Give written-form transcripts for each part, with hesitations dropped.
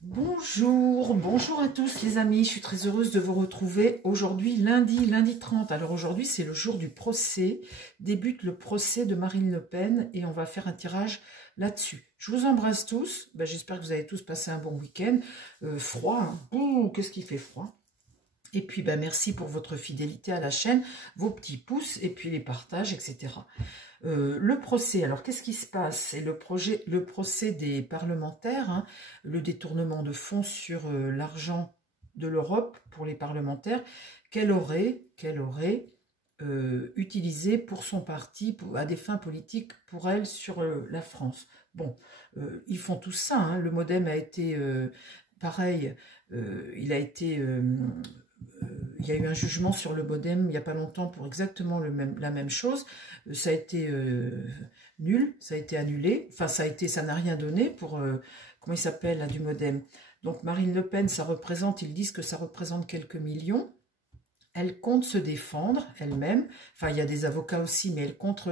Bonjour, bonjour à tous les amis, je suis très heureuse de vous retrouver aujourd'hui lundi 30. Alors aujourd'hui c'est le jour du procès, débute le procès de Marine Le Pen et on va faire un tirage là-dessus. Je vous embrasse tous, j'espère que vous avez tous passé un bon week-end, froid, hein. Ouh, qu'est-ce qu'il fait froid. Et puis merci pour votre fidélité à la chaîne, vos petits pouces et puis les partages, etc. Le procès, alors qu'est-ce qui se passe? C'est le procès des parlementaires, hein, le détournement de fonds sur l'argent de l'Europe pour les parlementaires qu'elle aurait utilisé pour son parti, à des fins politiques pour elle sur la France. Bon, ils font tout ça, hein. Le MoDem a été pareil, il y a eu un jugement sur le MoDem il n'y a pas longtemps pour exactement la même chose. Ça a été nul, ça a été annulé. Enfin, ça n'a rien donné pour, comment il s'appelle, du MoDem. Donc Marine Le Pen, ils disent que ça représente quelques millions. Elle compte se défendre elle-même. Enfin, il y a des avocats aussi, mais elle compte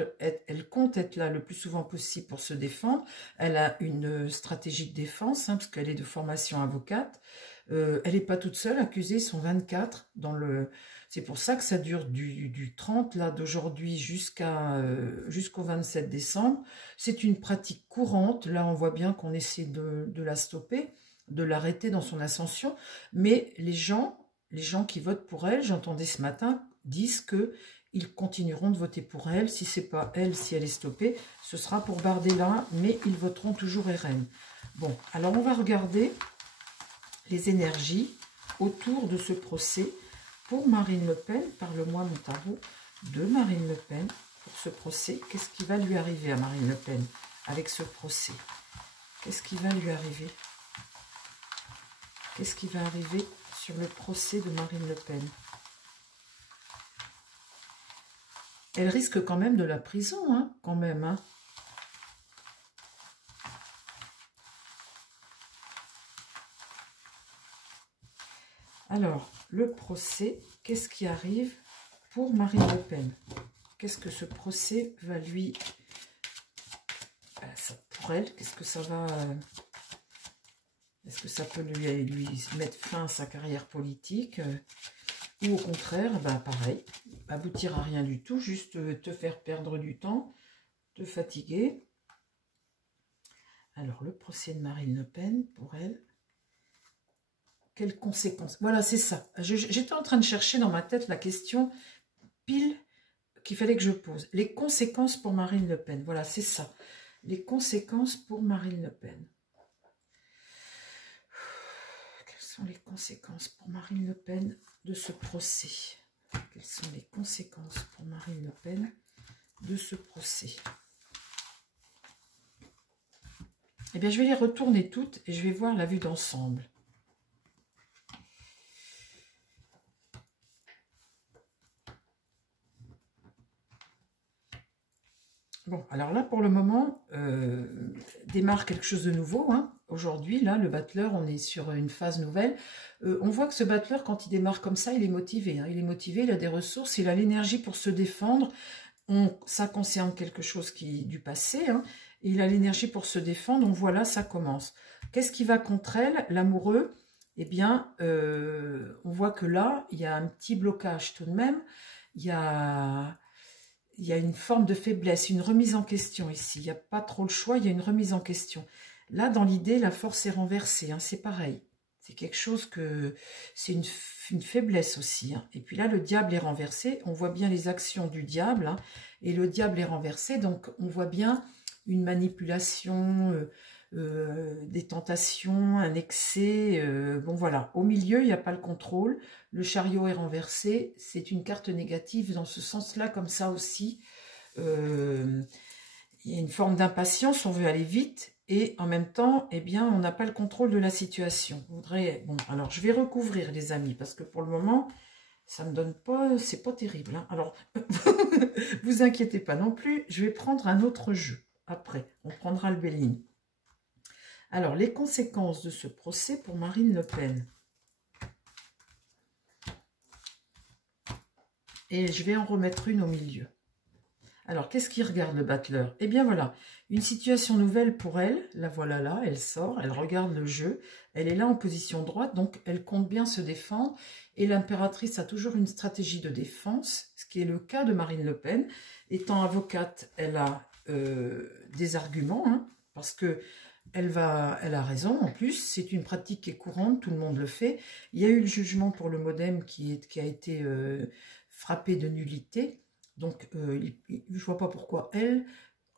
être là le plus souvent possible pour se défendre. Elle a une stratégie de défense, hein, parce qu'elle est de formation avocate. Elle n'est pas toute seule, accusées sont 24 dans le... C'est pour ça que ça dure du 30 là d'aujourd'hui jusqu'au 27 décembre. C'est une pratique courante. Là, on voit bien qu'on essaie de la stopper, de l'arrêter dans son ascension. Mais les gens qui votent pour elle, j'entendais ce matin, disent que ils continueront de voter pour elle. Si c'est pas elle, si elle est stoppée, ce sera pour Bardella, mais ils voteront toujours RN. Bon, alors on va regarder les énergies autour de ce procès pour Marine Le Pen. Parle-moi mon tarot de Marine Le Pen pour ce procès. Qu'est-ce qui va lui arriver à Marine Le Pen avec ce procès? Qu'est-ce qui va lui arriver? Qu'est-ce qui va arriver sur le procès de Marine Le Pen? Elle risque quand même de la prison, hein, quand même, hein. Alors, le procès, qu'est-ce qui arrive pour Marine Le Pen? Qu'est-ce que ce procès va lui... pour elle, qu'est-ce que ça va... Est-ce que ça peut lui mettre fin à sa carrière politique ou au contraire, pareil, aboutir à rien du tout, juste te faire perdre du temps, te fatiguer. Alors, le procès de Marine Le Pen, pour elle... Quelles conséquences? Voilà, c'est ça. J'étais en train de chercher dans ma tête la question pile qu'il fallait que je pose. Les conséquences pour Marine Le Pen. Voilà, c'est ça. Les conséquences pour Marine Le Pen. Quelles sont les conséquences pour Marine Le Pen de ce procès? Quelles sont les conséquences pour Marine Le Pen de ce procès? Eh bien, je vais les retourner toutes et je vais voir la vue d'ensemble. Bon, alors là, pour le moment, démarre quelque chose de nouveau, hein. Aujourd'hui, là, le battleur, on est sur une phase nouvelle. On voit que ce battleur, quand il démarre comme ça, il est motivé, hein. Il est motivé, il a des ressources, il a l'énergie pour se défendre. Ça concerne quelque chose du passé, hein. Et il a l'énergie pour se défendre. On voit là, ça commence. Qu'est-ce qui va contre elle, l'amoureux? Eh bien, on voit que là, il y a un petit blocage tout de même. Il y a une forme de faiblesse, une remise en question ici. Il n'y a pas trop le choix, il y a une remise en question. Là, dans l'idée, la force est renversée, hein, c'est pareil. C'est quelque chose que... C'est une faiblesse aussi, hein. Et puis là, le diable est renversé. On voit bien les actions du diable, hein, et le diable est renversé. Donc, on voit bien une manipulation, des tentations, un excès. Bon, voilà. Au milieu, il n'y a pas le contrôle. Le chariot est renversé. C'est une carte négative dans ce sens-là, comme ça aussi. Il y a une forme d'impatience, on veut aller vite. Et en même temps, eh bien, on n'a pas le contrôle de la situation. Bon, alors, je vais recouvrir, les amis, parce que pour le moment, ça me donne pas... C'est pas terrible, hein. Alors, vous inquiétez pas non plus. Je vais prendre un autre jeu. Après, on prendra le Béline. Alors, les conséquences de ce procès pour Marine Le Pen. Et je vais en remettre une au milieu. Alors, qu'est-ce qu'il regarde le battleur? Eh bien voilà, une situation nouvelle pour elle. La voilà là, elle sort, elle regarde le jeu. Elle est là en position droite, donc elle compte bien se défendre. Et l'impératrice a toujours une stratégie de défense, ce qui est le cas de Marine Le Pen. Étant avocate, elle a des arguments, hein, parce que elle a raison en plus. C'est une pratique qui est courante, tout le monde le fait. Il y a eu le jugement pour le MoDem qui a été frappé de nullité. Donc, je ne vois pas pourquoi elle,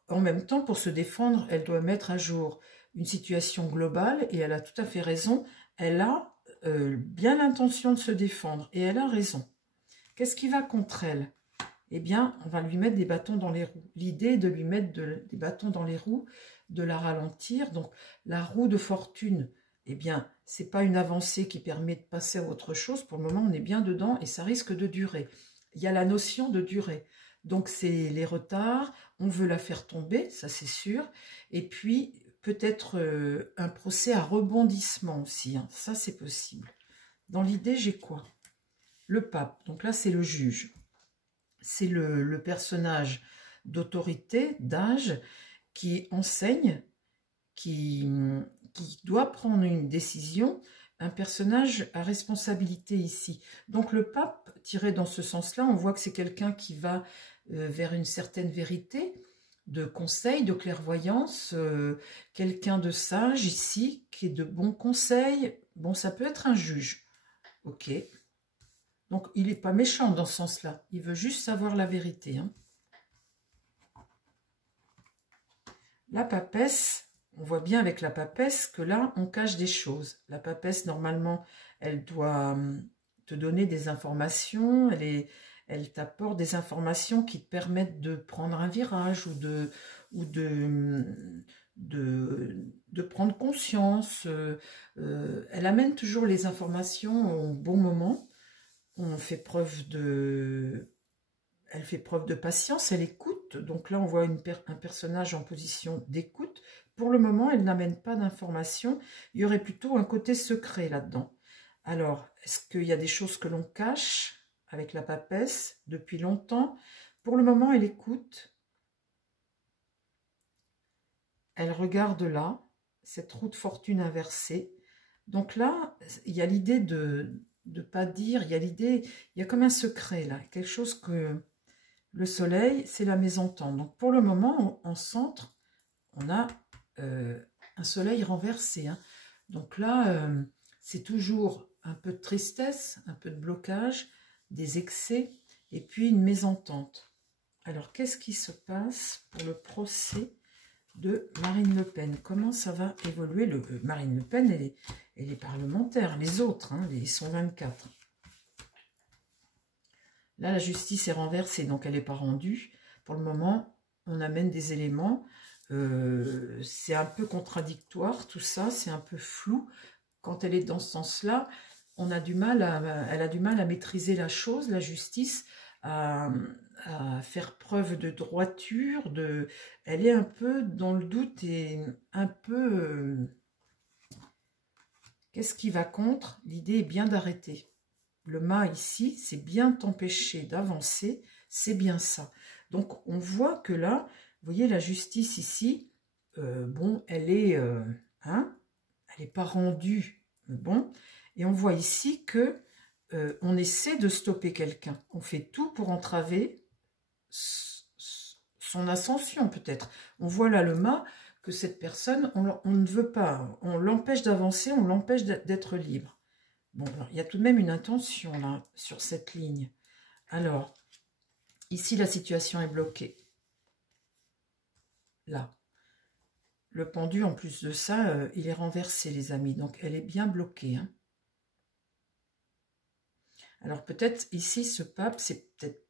en même temps, pour se défendre, elle doit mettre à jour une situation globale, et elle a tout à fait raison. Elle a bien l'intention de se défendre, et elle a raison. Qu'est-ce qui va contre elle? Eh bien, on va lui mettre des bâtons dans les roues. L'idée est de lui mettre des bâtons dans les roues, de la ralentir. Donc, la roue de fortune, eh bien, c'est pas une avancée qui permet de passer à autre chose. Pour le moment, on est bien dedans et ça risque de durer. Il y a la notion de durée. Donc, c'est les retards. On veut la faire tomber, ça c'est sûr. Et puis, peut-être un procès à rebondissement aussi. Hein. Ça, c'est possible. Dans l'idée, j'ai quoi? Le pape. Donc là, c'est le juge. C'est le personnage d'autorité, d'âge, qui enseigne, qui doit prendre une décision, un personnage à responsabilité ici. Donc le pape, tiré dans ce sens-là, on voit que c'est quelqu'un qui va vers une certaine vérité, de conseil, de clairvoyance, quelqu'un de sage ici, qui est de bons conseils. Bon, ça peut être un juge, ok. Donc, il n'est pas méchant dans ce sens-là. Il veut juste savoir la vérité. Hein. La papesse, on voit bien avec la papesse que là, on cache des choses. La papesse, normalement, elle doit te donner des informations. Elle t'apporte des informations qui te permettent de prendre un virage ou de prendre conscience. Elle amène toujours les informations au bon moment. Elle fait preuve de patience, elle écoute. Donc là, on voit un personnage en position d'écoute. Pour le moment, elle n'amène pas d'informations. Il y aurait plutôt un côté secret là-dedans. Alors, est-ce qu'il y a des choses que l'on cache avec la papesse depuis longtemps? Pour le moment, elle écoute. Elle regarde là, cette roue de fortune inversée. Donc là, il y a l'idée de pas dire, il y a comme un secret là, quelque chose que le soleil, c'est la mésentente. Donc pour le moment, en centre, on a un soleil renversé. Hein. Donc là, c'est toujours un peu de tristesse, un peu de blocage, des excès, et puis une mésentente. Alors qu'est-ce qui se passe pour le procès de Marine Le Pen? Comment ça va évoluer? Marine Le Pen, elle est parlementaire. Les autres, hein, ils sont 24. Là, la justice est renversée, donc elle n'est pas rendue. Pour le moment, on amène des éléments. C'est un peu contradictoire, tout ça. C'est un peu flou. Quand elle est dans ce sens-là, elle a du mal à maîtriser la chose, la justice, à faire preuve de droiture, elle est un peu dans le doute et un peu... Qu'est-ce qui va contre? L'idée est bien d'arrêter. Le mât ici, c'est bien t'empêcher d'avancer, c'est bien ça. Donc on voit que là, vous voyez la justice ici, bon, elle est pas rendue, bon, et on voit ici que on essaie de stopper quelqu'un. On fait tout pour entraver son ascension peut-être. On voit là le mât, que cette personne, on ne veut pas, on l'empêche d'avancer, on l'empêche d'être libre. Bon, alors, il y a tout de même une intention là, sur cette ligne. Alors, ici la situation est bloquée. Là. Le pendu, en plus de ça, il est renversé, les amis. Donc, elle est bien bloquée. Hein. Alors, peut-être, ici, ce pape, c'est peut-être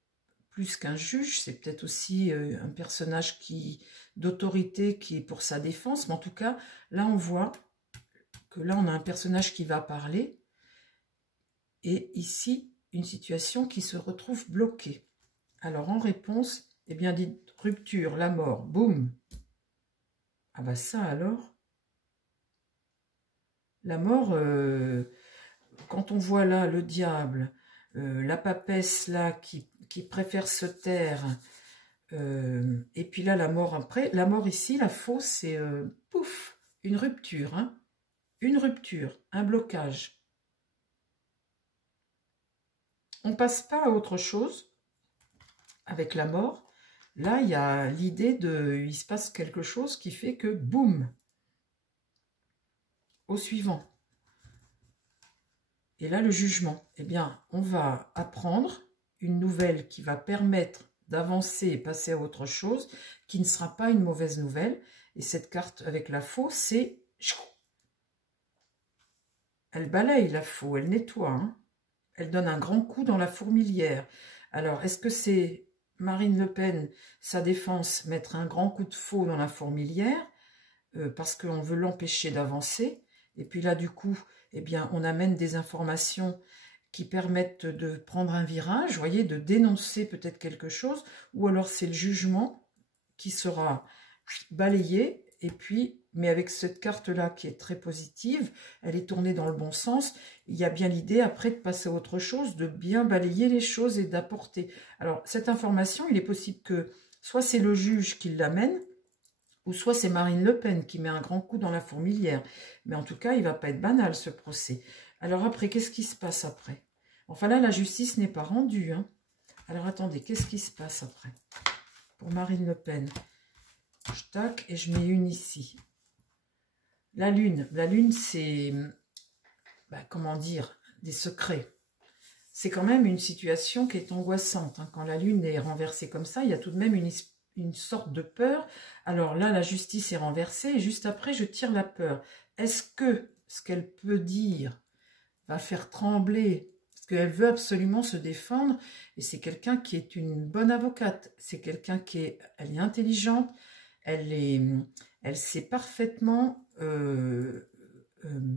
plus qu'un juge, c'est peut-être aussi un personnage d'autorité qui est pour sa défense. Mais en tout cas, là, on voit que là, on a un personnage qui va parler. Et ici, une situation qui se retrouve bloquée. Alors, en réponse, eh bien, dit rupture, la mort, boum. Ah bah ça, alors. La mort, quand on voit là le diable, la papesse là qui préfère se taire, Et puis là, la mort après. La mort ici, la faux, c'est pouf, une rupture. Hein, une rupture, un blocage. On ne passe pas à autre chose avec la mort. Là, il y a l'idée de... Il se passe quelque chose qui fait que, boum, au suivant. Et là, le jugement. Eh bien, on va apprendre une nouvelle qui va permettre d'avancer et passer à autre chose, qui ne sera pas une mauvaise nouvelle. Et cette carte avec la faux, c'est... Elle balaye la faux, elle nettoie. Hein. Elle donne un grand coup dans la fourmilière. Alors, est-ce que c'est Marine Le Pen, sa défense, mettre un grand coup de faux dans la fourmilière parce qu'on veut l'empêcher d'avancer? Et puis là, du coup, eh bien, on amène des informations qui permettent de prendre un virage, vous voyez, de dénoncer peut-être quelque chose, ou alors c'est le jugement qui sera balayé, et puis, mais avec cette carte-là qui est très positive, elle est tournée dans le bon sens, il y a bien l'idée après de passer à autre chose, de bien balayer les choses et d'apporter. Alors, cette information, il est possible que soit c'est le juge qui l'amène, ou soit c'est Marine Le Pen qui met un grand coup dans la fourmilière. Mais en tout cas, il ne va pas être banal, ce procès. Alors après, qu'est-ce qui se passe après? Enfin là, la justice n'est pas rendue. Hein. Alors attendez, qu'est-ce qui se passe après? Pour Marine Le Pen, je tac et je mets une ici. La lune c'est, comment dire, des secrets. C'est quand même une situation qui est angoissante. Hein. Quand la lune est renversée comme ça, il y a tout de même une sorte de peur. Alors là, la justice est renversée et juste après, je tire la peur. Est-ce que ce qu'elle peut dire va faire trembler? Parce qu'elle veut absolument se défendre et c'est quelqu'un qui est une bonne avocate. C'est quelqu'un elle est intelligente, elle sait parfaitement,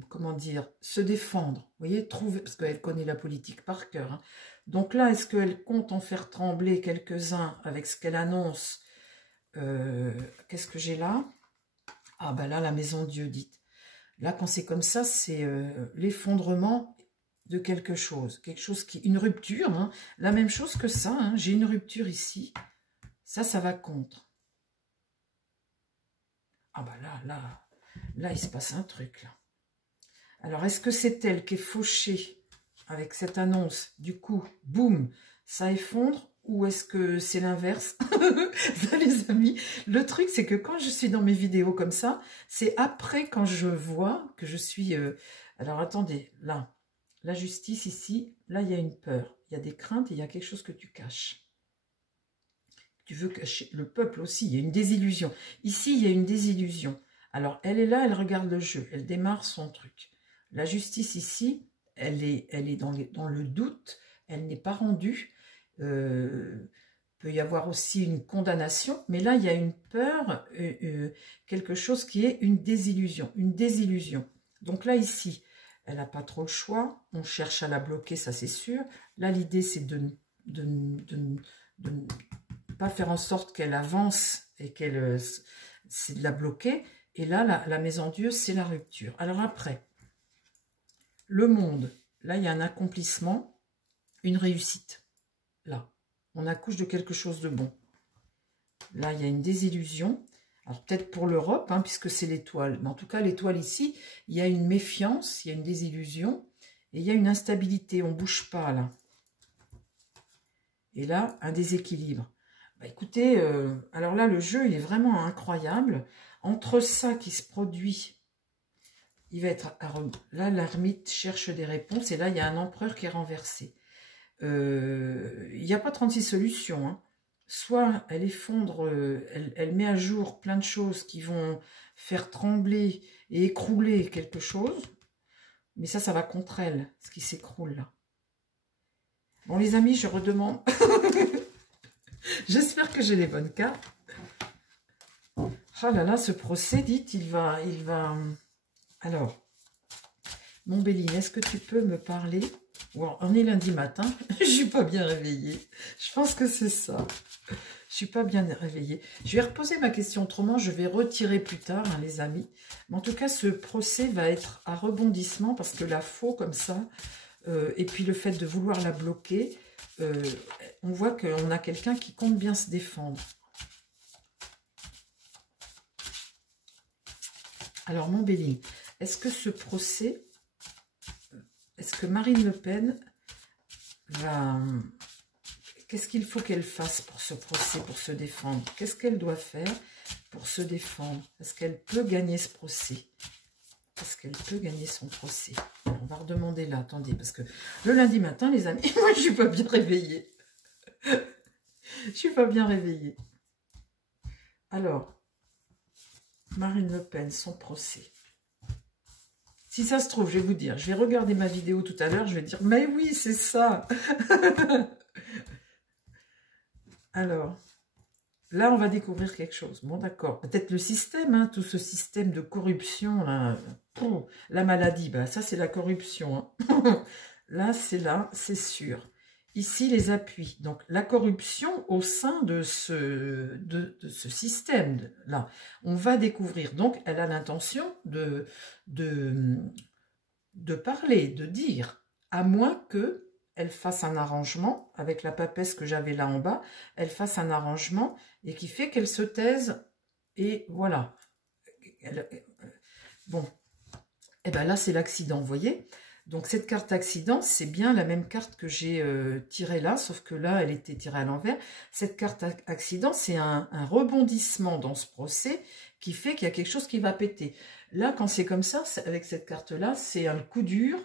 comment dire, se défendre. Vous voyez, parce qu'elle connaît la politique par cœur. Hein. Donc là, est-ce qu'elle compte en faire trembler quelques-uns avec ce qu'elle annonce? Qu'est-ce que j'ai là? Ah ben là, la maison Dieu dite. Là, quand c'est comme ça, c'est l'effondrement de quelque chose une rupture, hein, la même chose que ça, hein, j'ai une rupture ici, ça va contre. Ah bah là, il se passe un truc, là. Alors, est-ce que c'est elle qui est fauchée avec cette annonce, du coup, boum, ça effondre, ou est-ce que c'est l'inverse? Ça, les amis, le truc, c'est que quand je suis dans mes vidéos comme ça, c'est après, quand je vois que je suis... Alors, attendez, là, la justice ici, là, il y a une peur, il y a des craintes, et il y a quelque chose que tu caches. Tu veux cacher le peuple aussi, il y a une désillusion. Ici, il y a une désillusion. Alors, elle est là, elle regarde le jeu, elle démarre son truc. La justice ici, elle est dans le doute, elle n'est pas rendue. Peut y avoir aussi une condamnation, mais là, il y a une peur, quelque chose qui est une désillusion, une désillusion. Donc là, ici, elle n'a pas trop le choix, on cherche à la bloquer, ça c'est sûr. Là, l'idée, c'est de ne pas faire en sorte qu'elle avance et c'est de la bloquer. Et là, la maison Dieu, c'est la rupture. Alors après, le monde, là, il y a un accomplissement, une réussite. Là, on accouche de quelque chose de bon. Là, il y a une désillusion. Alors, peut-être pour l'Europe, hein, puisque c'est l'étoile. Mais en tout cas, l'étoile ici, il y a une méfiance, il y a une désillusion. Et il y a une instabilité, on ne bouge pas, là. Et là, un déséquilibre. Bah, écoutez, alors là, le jeu, il est vraiment incroyable. Entre ça qui se produit... Il va être... Là, l'ermite cherche des réponses. Et là, il y a un empereur qui est renversé. Il n'y a pas 36 solutions. Hein. Soit elle effondre, elle met à jour plein de choses qui vont faire trembler et écrouler quelque chose. Mais ça va contre elle, ce qui s'écroule là. Bon, les amis, je redemande. J'espère que j'ai les bonnes cartes. Ah là là, ce procès, dites, il va... Alors, mon Béline, est-ce que tu peux me parler? Bon, on est lundi matin, je suis pas bien réveillée. Je pense que c'est ça. Je suis pas bien réveillée. Je vais reposer ma question autrement, je vais retirer plus tard, hein, les amis. Mais en tout cas, ce procès va être à rebondissement parce que la faux comme ça, et puis le fait de vouloir la bloquer, on voit qu'on a quelqu'un qui compte bien se défendre. Alors, mon Béline, est-ce que ce procès, est-ce que Marine Le Pen va... Qu'est-ce qu'il faut qu'elle fasse pour ce procès, pour se défendre? Qu'est-ce qu'elle doit faire pour se défendre? Est-ce qu'elle peut gagner ce procès? Est-ce qu'elle peut gagner son procès? On va redemander là, attendez, parce que le lundi matin, les amis, moi, je suis pas bien réveillée. Je suis pas bien réveillée. Alors, Marine Le Pen, son procès. Si ça se trouve, je vais vous dire, je vais regarder ma vidéo tout à l'heure, je vais dire, mais oui, c'est ça. Alors, là, on va découvrir quelque chose. Bon, d'accord. Peut-être le système, hein, tout ce système de corruption, là, la maladie, bah, ça, c'est la corruption. Hein. Là, c'est sûr. Ici, les appuis. Donc, la corruption au sein de ce système-là. On va découvrir. Donc, elle a l'intention de parler, de dire, à moins que elle fasse un arrangement, avec la papesse que j'avais là en bas, elle fasse un arrangement et qui fait qu'elle se taise, et voilà. Bon, et bien là c'est l'accident, vous voyez. Donc cette carte accident, c'est bien la même carte que j'ai tirée là, sauf que là, elle était tirée à l'envers. Cette carte accident, c'est un rebondissement dans ce procès qui fait qu'il y a quelque chose qui va péter. Là, quand c'est comme ça, avec cette carte-là, c'est un coup dur.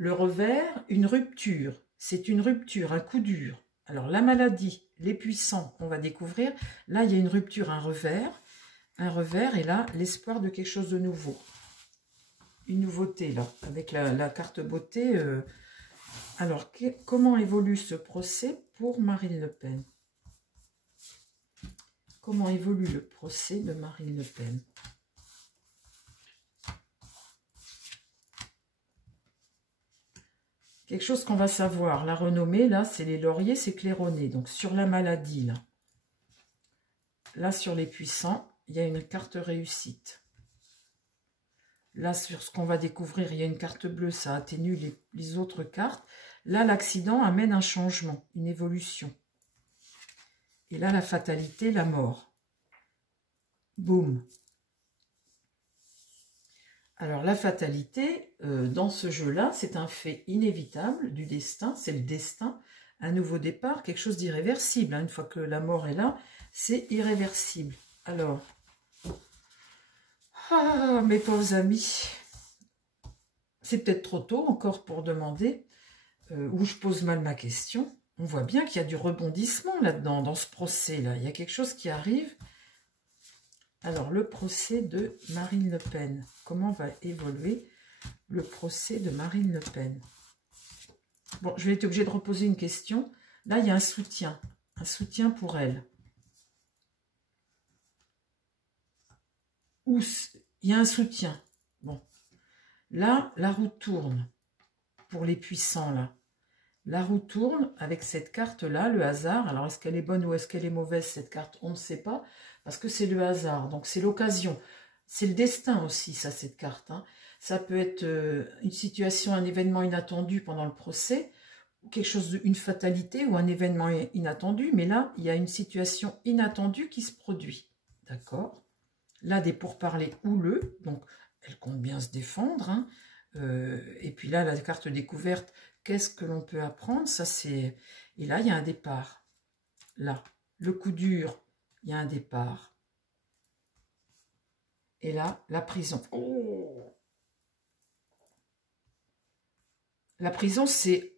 Le revers, une rupture. C'est une rupture, un coup dur. Alors, la maladie, les puissants, on va découvrir. Là, il y a une rupture, un revers, et là, l'espoir de quelque chose de nouveau. Une nouveauté, là, avec la carte beauté. Alors, comment évolue ce procès pour Marine Le Pen? Comment évolue le procès de Marine Le Pen? Quelque chose qu'on va savoir. La renommée, là, c'est les lauriers, c'est claironné. Donc, sur la maladie, là. Là, sur les puissants, il y a une carte réussite. Là, sur ce qu'on va découvrir, il y a une carte bleue, ça atténue les autres cartes. Là, l'accident amène un changement, une évolution. Et là, la fatalité, la mort. Boum. Alors, la fatalité, dans ce jeu-là, c'est un fait inévitable du destin, c'est le destin, un nouveau départ, quelque chose d'irréversible. Hein. Une fois que la mort est là, c'est irréversible. Alors, mes pauvres amis, c'est peut-être trop tôt encore pour demander, où je pose mal ma question. On voit bien qu'il y a du rebondissement là-dedans, dans ce procès-là. Il y a quelque chose qui arrive. Alors, le procès de Marine Le Pen. Comment va évoluer le procès de Marine Le Pen? Bon, je vais être obligée de reposer une question. Là, il y a un soutien pour elle. Où il y a un soutien. Bon, là, la roue tourne pour les puissants, là. La roue tourne avec cette carte-là, le hasard. Alors, est-ce qu'elle est bonne ou est-ce qu'elle est mauvaise, cette carte? On ne sait pas, parce que c'est le hasard. Donc, c'est l'occasion. C'est le destin aussi, ça, cette carte. Hein. Ça peut être une situation, un événement inattendu pendant le procès, quelque chose, une fatalité ou un événement inattendu. Mais là, il y a une situation inattendue qui se produit. D'accord? Là, des pourparlers houleux. Donc, elle compte bien se défendre. Hein. Et puis là, la carte découverte, qu'est-ce que l'on peut apprendre? Ça, c'est... Et là, il y a un départ. Là, le coup dur, il y a un départ. Et là, la prison. Oh, la prison, c'est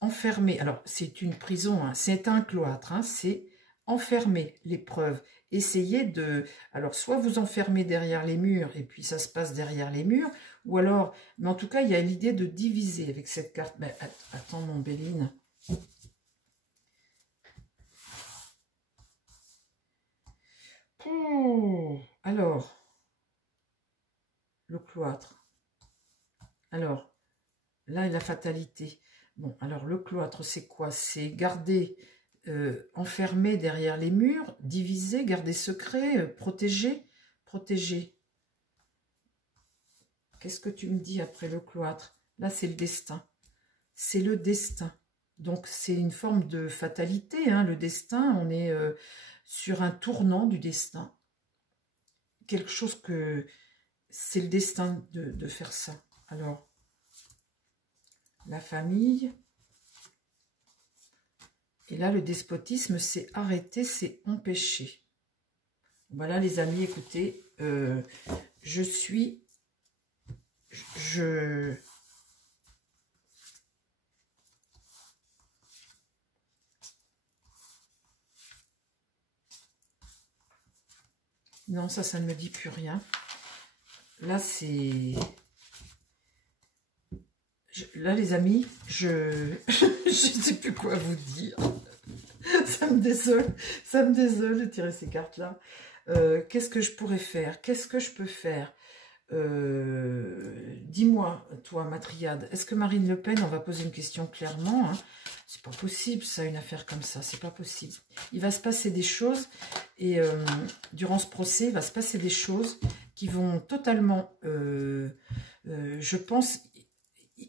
enfermer. Alors, c'est une prison, hein, c'est un cloître. Hein, c'est enfermer l'épreuve. Essayez de... Alors, soit vous enfermez derrière les murs, et puis ça se passe derrière les murs, ou alors... Mais en tout cas, il y a l'idée de diviser avec cette carte. Mais attends, mon Béline. Alors, le cloître. Alors, là, la fatalité. Bon, alors, le cloître, c'est quoi? C'est garder... enfermé derrière les murs, divisé, garder secret, protégé, protégé. Qu'est-ce que tu me dis après le cloître? Là, c'est le destin. C'est le destin. Donc, c'est une forme de fatalité. Hein, le destin, on est sur un tournant du destin. quelque chose que c'est le destin de faire ça. Alors, la famille. Et là, le despotisme, c'est arrêter, c'est empêcher. Voilà, les amis, écoutez, non, ça ne me dit plus rien. Là, c'est... Là, les amis, je ne sais plus quoi vous dire. Ça me désole de tirer ces cartes-là. Qu'est-ce que je pourrais faire? Qu'est-ce que je peux faire? Dis-moi, toi, ma triade, est-ce que Marine Le Pen, on va poser une question clairement, hein, c'est pas possible, ça, une affaire comme ça, c'est pas possible. Il va se passer des choses, et durant ce procès, il va se passer des choses qui vont totalement, je pense...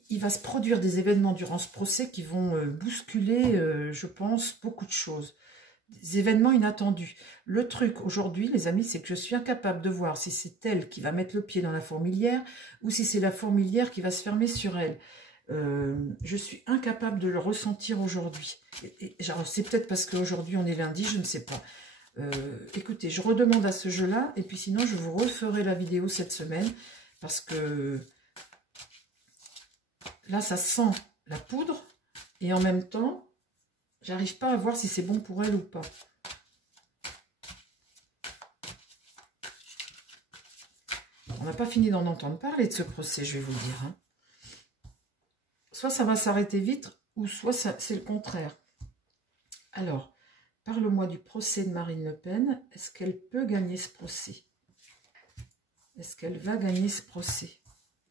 Il va se produire des événements durant ce procès qui vont bousculer, je pense, beaucoup de choses. Des événements inattendus. Le truc aujourd'hui, les amis, c'est que je suis incapable de voir si c'est elle qui va mettre le pied dans la fourmilière ou si c'est la fourmilière qui va se fermer sur elle. Je suis incapable de le ressentir aujourd'hui. C'est peut-être parce qu'aujourd'hui on est lundi, je ne sais pas. Écoutez, je redemande à ce jeu-là et puis sinon je vous referai la vidéo cette semaine parce que... Là, ça sent la poudre et en même temps, j'arrive pas à voir si c'est bon pour elle ou pas. On n'a pas fini d'en entendre parler de ce procès, je vais vous dire. Hein. Soit ça va s'arrêter vite, ou soit c'est le contraire. Alors, parle-moi du procès de Marine Le Pen. Est-ce qu'elle peut gagner ce procès? Est-ce qu'elle va gagner ce procès?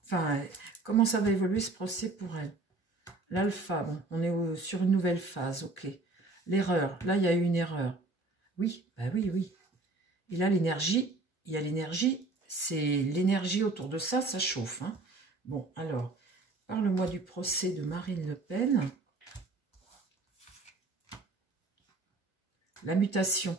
Enfin, comment ça va évoluer ce procès pour elle? L'alpha, bon, on est sur une nouvelle phase, ok. L'erreur, là, il y a eu une erreur. Oui, bah oui, oui. Et là, l'énergie, il y a l'énergie, c'est l'énergie autour de ça, ça chauffe. Hein. Bon, alors, parle-moi du procès de Marine Le Pen. La mutation.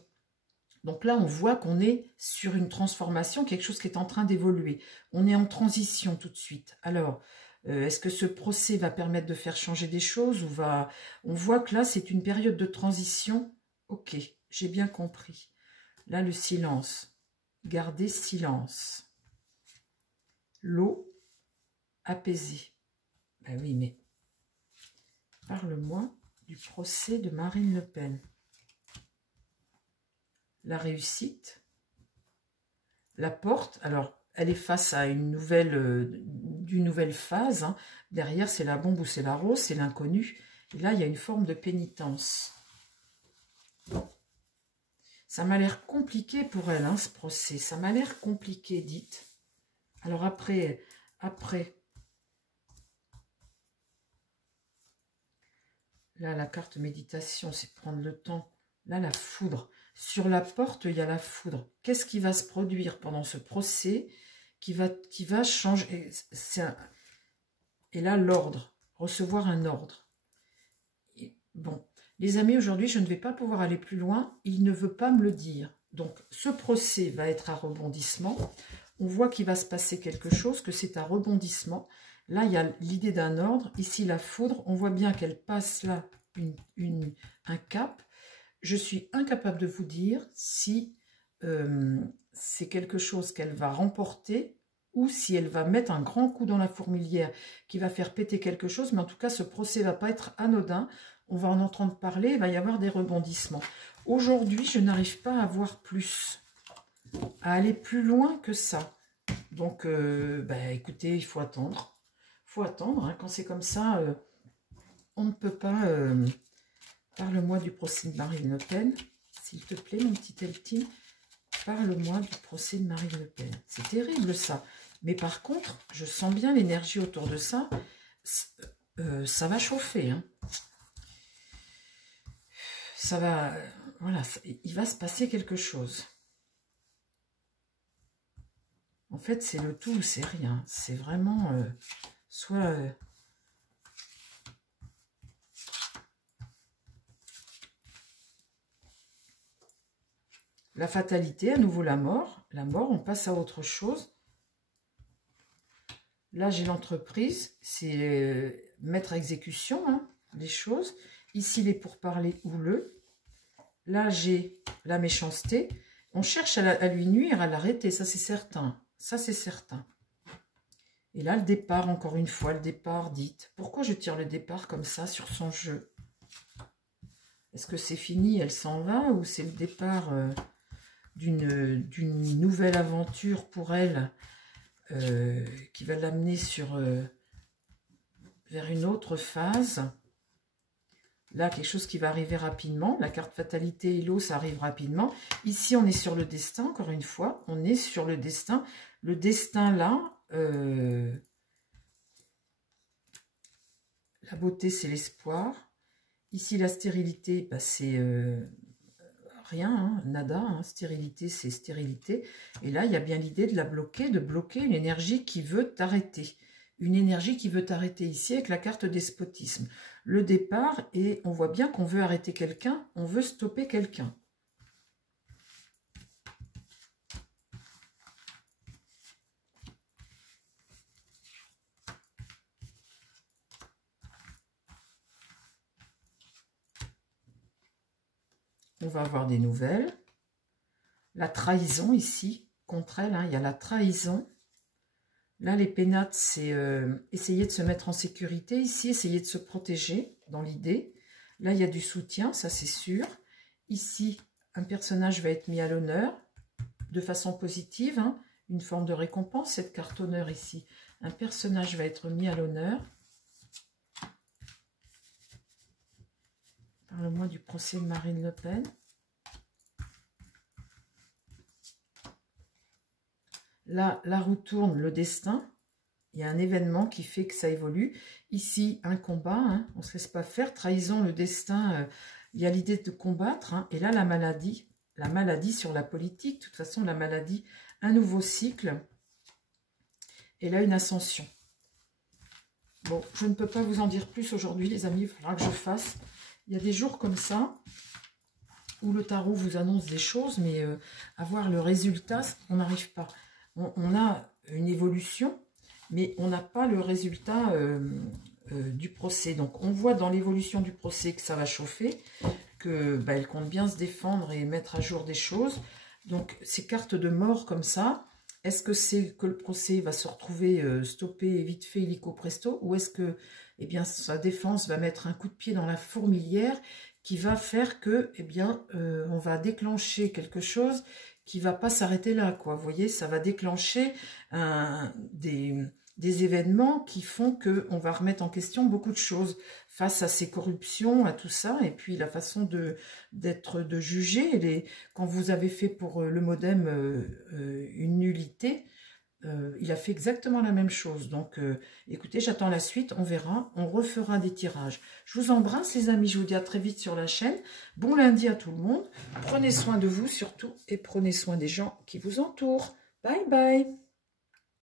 Donc là, on voit qu'on est sur une transformation, quelque chose qui est en train d'évoluer. On est en transition tout de suite. Alors, est-ce que ce procès va permettre de faire changer des choses ou va... On voit que là, c'est une période de transition. Ok, j'ai bien compris. Là, le silence. Gardez silence. L'eau apaisée. Ben oui, mais... Parle-moi du procès de Marine Le Pen. La réussite, la porte, alors elle est face à une nouvelle phase, hein. Derrière c'est la bombe ou c'est la rose, c'est l'inconnu, et là il y a une forme de pénitence. Bon. Ça m'a l'air compliqué pour elle, hein, ce procès, ça m'a l'air compliqué, dites. Alors après, là la carte méditation, c'est prendre le temps, là la foudre. Sur la porte, il y a la foudre. Qu'est-ce qui va se produire pendant ce procès qui va changer? Et là, l'ordre. Recevoir un ordre. Et bon, les amis, aujourd'hui, je ne vais pas pouvoir aller plus loin. Il ne veut pas me le dire. Donc, ce procès va être à rebondissement. On voit qu'il va se passer quelque chose, que c'est un rebondissement. Là, il y a l'idée d'un ordre. Ici, la foudre. On voit bien qu'elle passe là un cap. Je suis incapable de vous dire si c'est quelque chose qu'elle va remporter ou si elle va mettre un grand coup dans la fourmilière qui va faire péter quelque chose. Mais en tout cas, ce procès ne va pas être anodin. On va en entendre parler, il va y avoir des rebondissements. Aujourd'hui, je n'arrive pas à voir plus, à aller plus loin que ça. Donc, bah, écoutez, il faut attendre. Il faut attendre, hein. Quand c'est comme ça, on ne peut pas... Parle-moi du procès de Marine Le Pen. S'il te plaît, mon petit Eltine. Parle-moi du procès de Marine Le Pen. C'est terrible, ça. Mais par contre, je sens bien l'énergie autour de ça. Ça va chauffer. Hein. Ça va... voilà, il va se passer quelque chose. En fait, c'est le tout ou c'est rien. C'est vraiment... soit... La fatalité, à nouveau la mort. La mort, on passe à autre chose. Là, j'ai l'entreprise, c'est mettre à exécution hein, les choses. Ici, les pourparlers ou le. Là, j'ai la méchanceté. On cherche à lui nuire, à l'arrêter, ça c'est certain. Ça c'est certain. Et là, le départ, encore une fois, le départ, dites. Pourquoi je tire le départ comme ça sur son jeu? Est-ce que c'est fini, elle s'en va, ou c'est le départ d'une nouvelle aventure pour elle qui va l'amener vers une autre phase? Là, quelque chose qui va arriver rapidement. La carte fatalité et l'eau, ça arrive rapidement. Ici, on est sur le destin, encore une fois. On est sur le destin. Le destin, là, la beauté, c'est l'espoir. Ici, la stérilité, bah, c'est rien, hein, nada. Hein. Stérilité, c'est stérilité. Et là, il y a bien l'idée de la bloquer, de bloquer une énergie qui veut t'arrêter. Une énergie qui veut t'arrêter ici avec la carte despotisme. Le départ, et on voit bien qu'on veut arrêter quelqu'un, on veut stopper quelqu'un. On va avoir des nouvelles. La trahison ici, contre elle, hein, il y a la trahison. Là, les pénates, c'est essayer de se mettre en sécurité. Ici, essayer de se protéger dans l'idée. Là, il y a du soutien, ça c'est sûr. Ici, un personnage va être mis à l'honneur de façon positive. Hein, une forme de récompense, cette carte honneur ici. Un personnage va être mis à l'honneur. Parle-moi du procès de Marine Le Pen. Là, la roue tourne, le destin. Il y a un événement qui fait que ça évolue. Ici, un combat, hein, on ne se laisse pas faire. Trahison, le destin, il y a l'idée de combattre. Hein, et là, la maladie sur la politique. De toute façon, la maladie, un nouveau cycle. Et là, une ascension. Bon, je ne peux pas vous en dire plus aujourd'hui, les amis. Il faudra que je fasse. Il y a des jours comme ça, où le tarot vous annonce des choses, mais avoir le résultat, on n'arrive pas. On a une évolution, mais on n'a pas le résultat du procès. Donc, on voit dans l'évolution du procès que ça va chauffer, qu'elle compte bien se défendre et mettre à jour des choses. Donc, ces cartes de mort comme ça, est-ce que c'est que le procès va se retrouver stoppé vite fait, illico presto, ou est-ce que eh bien, sa défense va mettre un coup de pied dans la fourmilière qui va faire que, eh bien, on va déclencher quelque chose qui va pas s'arrêter là, quoi. Vous voyez, ça va déclencher des événements qui font qu'on va remettre en question beaucoup de choses face à ces corruptions, à tout ça, et puis la façon de juger. Quand vous avez fait pour le modem une nullité, il a fait exactement la même chose. Donc, écoutez, j'attends la suite, on verra, on refera des tirages. Je vous embrasse, les amis, je vous dis à très vite sur la chaîne. Bon lundi à tout le monde. Prenez soin de vous surtout et prenez soin des gens qui vous entourent. Bye bye.